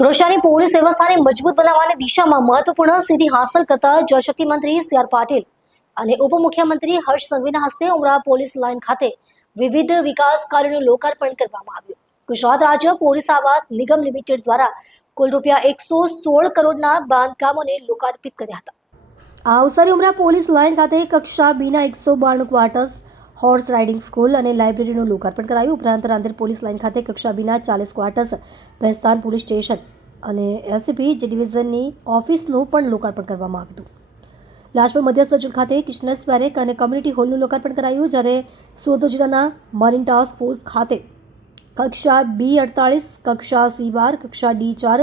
સુરક્ષાની પોલીસ વ્યવસ્થાને મજબૂત બનાવવાની દિશામાં મહત્વપૂર્ણ સિદ્ધિ હાંસલ કરતા જળશક્તિ મંત્રી સી આર પાટીલ અને ઉપમુખ્યમંત્રી હર્ષ સંઘવીના હસ્તે ઉમરા પોલીસ લાઇન ખાતે વિવિધ વિકાસ કાર્યોનું લોકાર્પણ કરવામાં આવ્યું। ગુજરાત રાજ્ય પોલીસ આવાસ નિગમ લિમિટેડ દ્વારા કુલ ₹116 કરોડના બાંધકામોને લોકાર્પિત કર્યા હતા। આ અવસરે ઉમરા પોલીસ લાઇન ખાતે કક્ષા બીના 192 ક્વાર્ટર્સ, હોર્સ રાઇડિંગ સ્કૂલ અને લાઇબ્રેરીનું લોકાર્પણ કરાયું। ઉપરાંત રાંદેર પોલીસ લાઇન ખાતે કક્ષા બીના 40 ક્વાર્ટર્સ, ભેસ્તાન પોલીસ સ્ટેશન અને એસીપી ડિવિઝનની ઓફિસનું પણ લોકાર્પણ કરવામાં આવ્યું હતું। લાજપુર મધ્ય સર્જન ખાતે કિશનસ બેરેક અને કોમ્યુનિટી હોલનું લોકાર્પણ કરાયું, જ્યારે સુરત જિલ્લાના મરીન ટાસ્ક ફોર્સ ખાતે કક્ષા B48, કક્ષા C12, કક્ષા D4,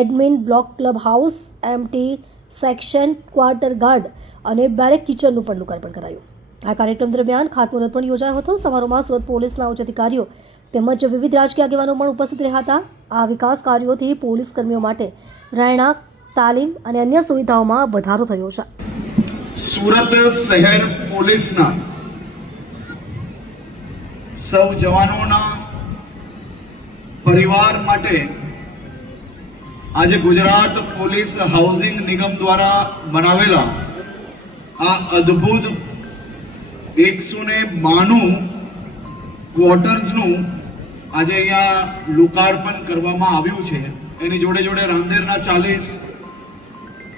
admin block, club house, MT section, quarter guard અને બેરેક કિચનનું પણ લોકાર્પણ કરાયું। આ કાર્યક્રમ દરમિયાન ખાતમુહૂર્ત પણ યોજાયો હતો। સમારોહમાં સુરત પોલીસના ઉચ્ચ અધિકારીઓ તેમજ વિવિધ રાજકીય આગેવાનો પણ ઉપસ્થિત રહ્યા હતા। આ વિકાસ કાર્યોથી પોલીસ કર્મીઓ માટે રહેણાંક, તાલીમ અને અન્ય સુવિધાઓમાં વધારો થયો છે। સુરત શહેર પોલીસના સૌ જવાનોના પરિવાર માટે આજે ગુજરાત પોલીસ હાઉસિંગ નિગમ દ્વારા બનાવેલા આ અદ્ભુત 192 ક્વાર્ટર્સનું આજે અહીંયા લોકાર્પણ કરવામાં આવ્યું છે। એની જોડે જોડે રાંદેરના 40,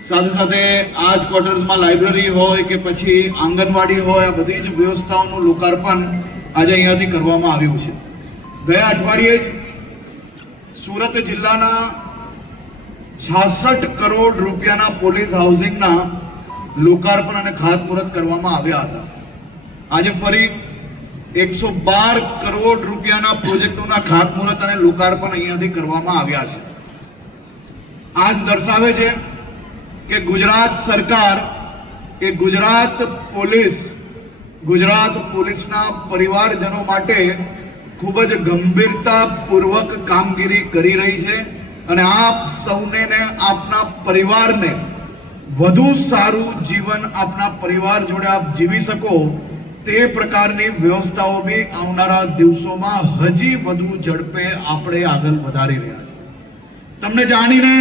સાથે સાથે આ જ ક્વાર્ટર્સમાં લાઇબ્રેરી હોય કે પછી આંગણવાડી હોય, આ બધી જ વ્યવસ્થાઓનું લોકાર્પણ આજે અહીંયાથી કરવામાં આવ્યું છે। ગયા અઠવાડિયે જ સુરત જિલ્લાના 66 કરોડ રૂપિયાના પોલીસ હાઉસિંગના લોકાર્પણ અને ખાતમુહૂર્ત કરવામાં આવ્યા હતા। આજે ફરી 112 કરોડ રૂપિયાના પ્રોજેક્ટોના ખાતમુહૂર્ત અને લોકાર્પણ અહીંયાથી કરવામાં આવ્યા છે। આ જ દર્શાવે છે કે ગુજરાત સરકાર એ ગુજરાત પોલીસના પરિવારજનો માટે ખૂબ જ ગંભીરતાપૂર્વક કામગીરી કરી રહી છે અને આપ સૌને આપના પરિવારને વધુ સારું જીવન આપના પરિવાર જોડે આપ જીવી શકો તે પ્રકારની વ્યવસ્થાઓ બી આવનારા દિવસોમાં હજી વધુ ઝડપે આપણે આગળ વધારી રહ્યા છીએ। તમને જાણીને